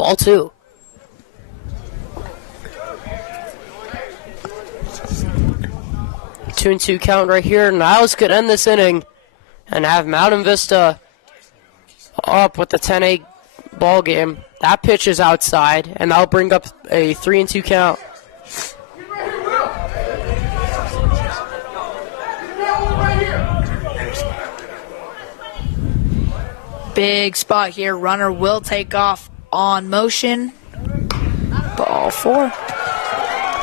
Ball 2. Two and two count right here. Niles could end this inning and have Mountain Vista up with the 10-8 ball game. That pitch is outside, and that'll bring up a 3-2 count. Big spot here. Runner will take off on motion. Ball 4.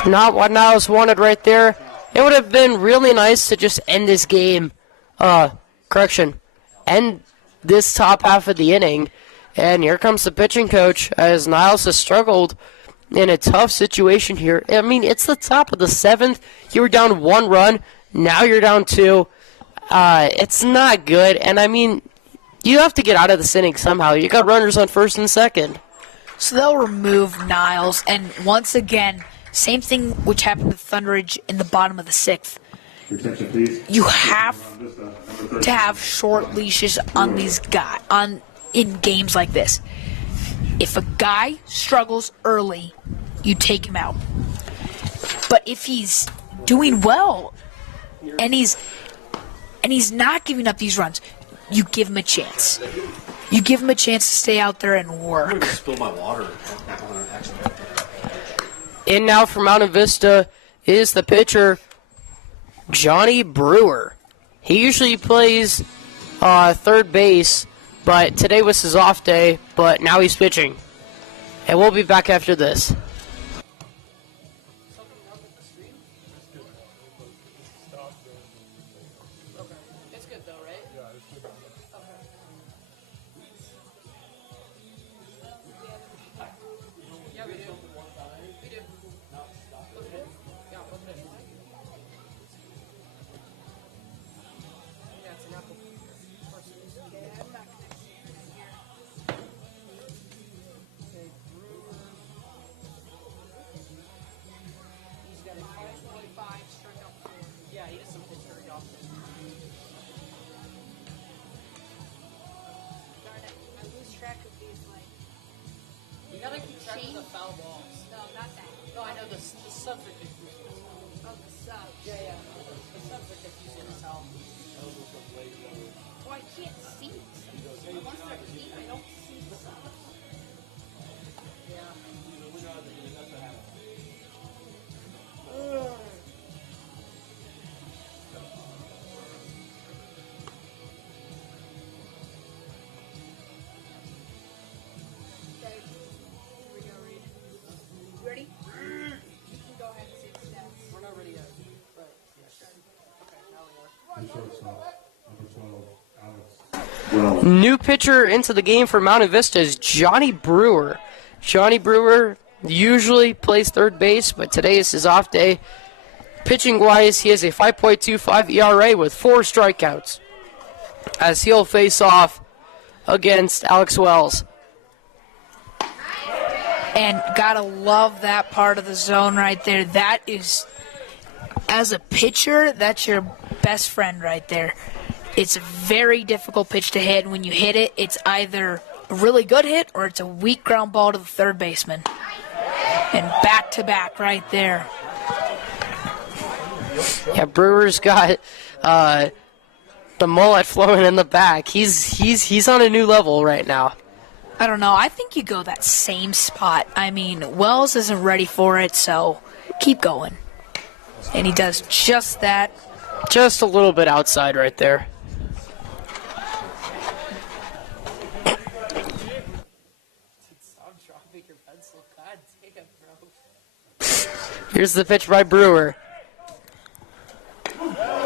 Not what Niles wanted right there. It would have been really nice to just end this game. End this top half of the inning. And here comes the pitching coach as Niles has struggled in a tough situation here. I mean, it's the top of the 7th. You were down 1 run. Now you're down 2. It's not good. And, I mean, you have to get out of this inning somehow. You got runners on first and second. So they'll remove Niles. And once again, same thing which happened with Thunderidge in the bottom of the 6th. You have to have short leashes on these guys in games like this. If a guy struggles early, you take him out. But if he's doing well and he's not giving up these runs, you give him a chance. You give him a chance to stay out there and work. I'm gonna spill my water. In now for Mountain Vista is the pitcher, Johnny Brewer. He usually plays third base, but today was his off day, but now he's pitching. And we'll be back after this. You gotta keep track of the foul balls. No, not that. No, I know the subs are confusing. Oh, the subs. Yeah. The subs are confusing as hell. Oh, I can't see. Once they're clean, I don't see the subs. Okay, here we go, Reed. You ready? You can go ahead and see the stats. We're not ready yet. But, yes. Okay, now we are. New pitcher into the game for Mountain Vista is Johnny Brewer. Johnny Brewer usually plays third base, but today is his off day. Pitching-wise, he has a 5.25 ERA with 4 strikeouts, as he'll face off against Alex Wells. And gotta love that part of the zone right there. That is, as a pitcher, that's your best friend right there. It's a very difficult pitch to hit. When you hit it, it's either a really good hit or it's a weak ground ball to the third baseman. And back-to-back right there. Yeah, Brewer's got the mullet flowing in the back. He's on a new level right now. I don't know. I think you go that same spot. I mean, Wells isn't ready for it, so keep going. And he does just that. Just a little bit outside right there. Here's the pitch by Brewer.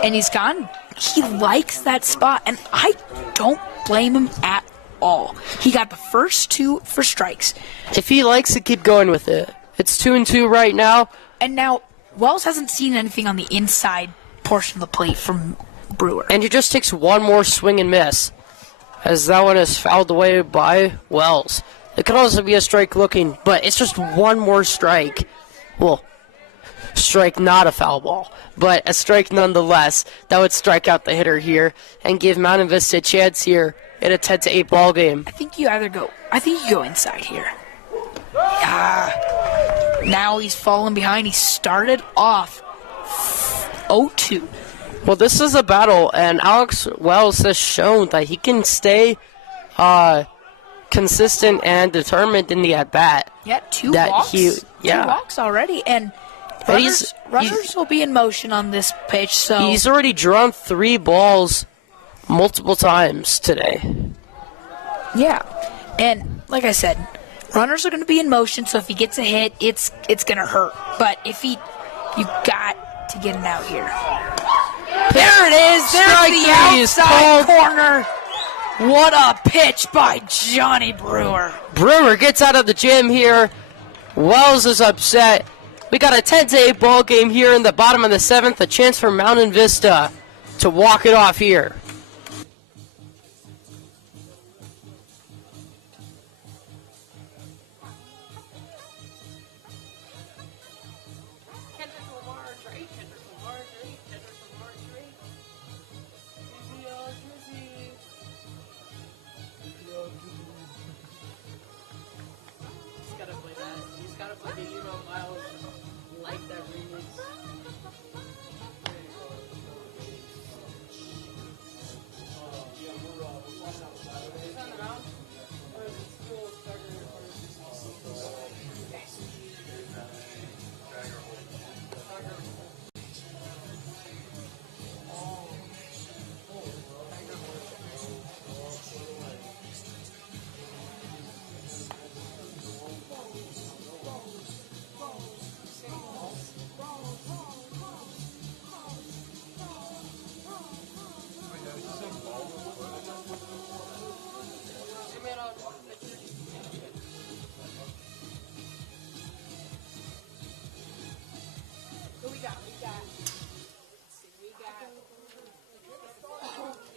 And he's gone. He likes that spot, and I don't blame him at all. He got the first 2 for strikes. If he likes to keep going with it. It's 2-2 right now. And now, Wells hasn't seen anything on the inside portion of the plate from Brewer. And he just takes one more swing and miss, as that one is fouled away by Wells. It could also be a strike looking, but it's just one more strike. Well, strike, not a foul ball, but a strike nonetheless. That would strike out the hitter here and give Mountain Vista a chance here in a 10-8 ball game. I think you go inside here. Now he's falling behind. He started off 0-2. Well, this is a battle, and Alex Wells has shown that he can stay consistent and determined in the at-bat. Yeah, two walks. Two walks already, and runners will be in motion on this pitch. So he's already drawn 3 balls multiple times today. Yeah, and like I said, runners are going to be in motion, so if he gets a hit, it's going to hurt. But if you got to get him out here. There it is. There's the outside corner. What a pitch by Johnny Brewer. Brewer gets out of the gym here. Wells is upset. We got a 10-8 ball game here in the bottom of the 7th. A chance for Mountain Vista to walk it off here.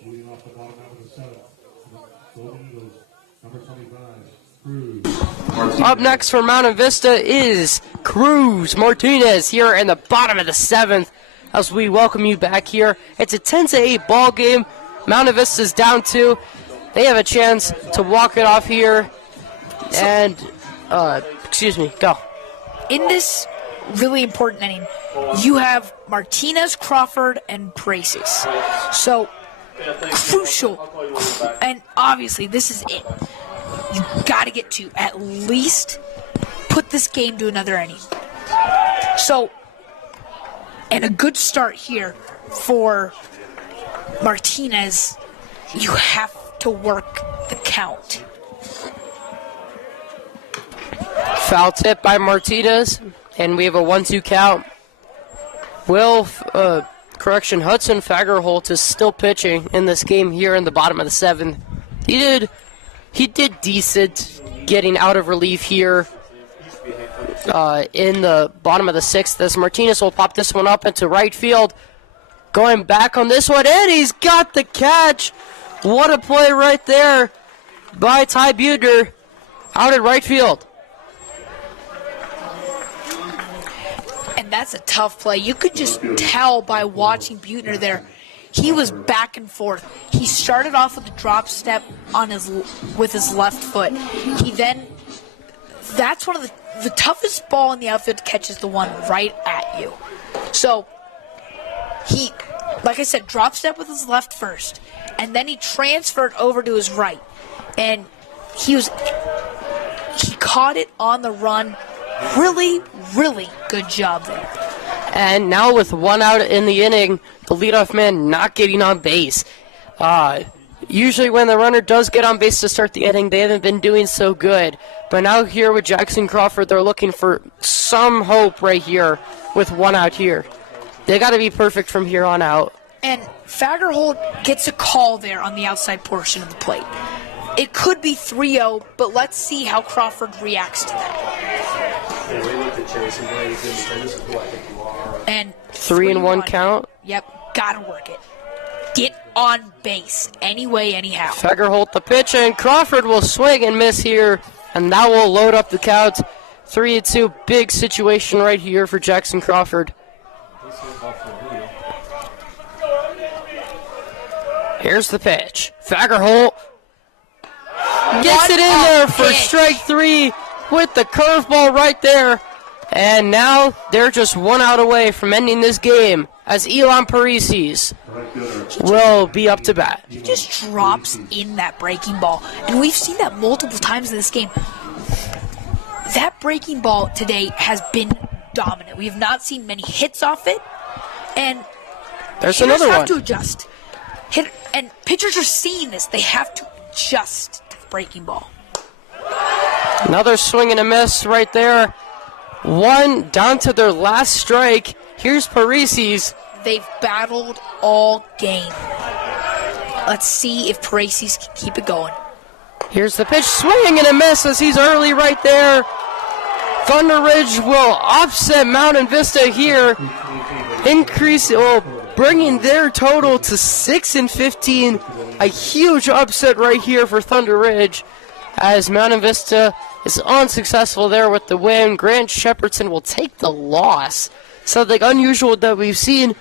Leading off the bottom half of the 7th, Golden Eagles, number 25, Cruz. Up next for Mountain Vista is Cruz Martinez here in the bottom of the 7th as we welcome you back here. It's a 10-8 ball game. Mountain Vista's down 2. They have a chance to walk it off here. And, go. In this really important inning, you have Martinez, Crawford, and Braces. So, crucial. And obviously, this is it. You got to get to at least put this game to another inning. So, and a good start here for Martinez. You have to work the count. Foul tip by Martinez, and we have a 1-2 count. Hudson Fagerholt is still pitching in this game here in the bottom of the 7th. He did decent getting out of relief here in the bottom of the 6th as Martinez will pop this one up into right field. Going back on this one, and he's got the catch. What a play right there by Ty Buettner out at right field. And that's a tough play. You could just tell by watching Buettner there. He was back and forth. He started off with a drop step with his left foot. That's one of the toughest ball in the outfield to catch is the one right at you. So he, like I said, drop step with his left first, and then he transferred over to his right, and he caught it on the run. Really, really good job there. And now with 1 out in the inning, the leadoff man not getting on base. Usually when the runner does get on base to start the inning, they haven't been doing so good. But now here with Jackson Crawford, they're looking for some hope right here with 1 out here. They got to be perfect from here on out. And Fagerholt gets a call there on the outside portion of the plate. It could be 3-0, but let's see how Crawford reacts to that. Yeah, we looked at Chase and Blake, and this is who I think you are. And 3-1 count. Yep, gotta work it. Get on base any way, anyhow. Fagerholt the pitch, and Crawford will swing and miss here, and that will load up the count. 3-2, big situation right here for Jackson Crawford. Here's the pitch. Fagerholt gets it in there for strike 3. with the curveball right there. And now they're just 1 out away from ending this game as Elon Parisis will be up to bat. He just drops in that breaking ball. And we've seen that multiple times in this game. That breaking ball today has been dominant. We have not seen many hits off it. And There's hitters another have one. to adjust. And pitchers are seeing this. They have to adjust to the breaking ball. Another swing and a miss right there. One down to their last strike. Here's Parisis. They've battled all game. Let's see if Parisis can keep it going. Here's the pitch, swing and a miss as he's early right there. Thunder Ridge will upset Mountain Vista here. Bringing their total to 6-15. A huge upset right here for Thunder Ridge as Mountain Vista is unsuccessful there with the win. Grant Shepherdson will take the loss. Something unusual that we've seen,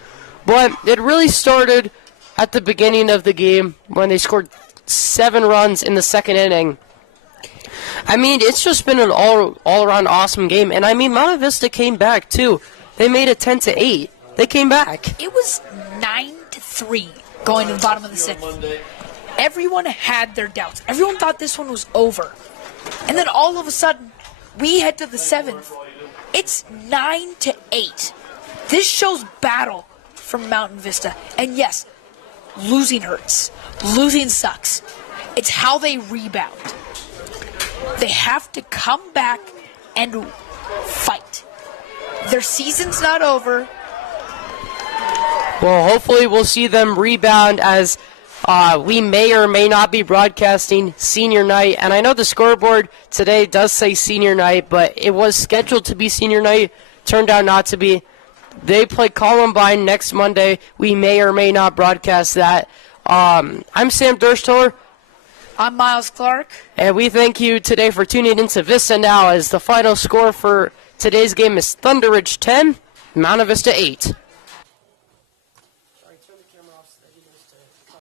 but it really started at the beginning of the game when they scored 7 runs in the second inning. I mean, it's just been an all-around awesome game. And, I mean, Mountain Vista came back, too. They made it 10-8. They came back. It was 9-3 going to the bottom of the 6th. Everyone had their doubts. Everyone thought this one was over. And then all of a sudden, we head to the 7th. It's 9-8. This shows battle from Mountain Vista. And yes, losing hurts. Losing sucks. It's how they rebound. They have to come back and fight. Their season's not over. Well, hopefully we'll see them rebound as we may or may not be broadcasting senior night. And I know the scoreboard today does say senior night, but it was scheduled to be senior night. Turned out not to be. They play Columbine next Monday. We may or may not broadcast that. I'm Sam Durstiller. I'm Miles Clark. And we thank you today for tuning into Vista Now as the final score for today's game is Thunder Ridge 10, Mountain Vista 8.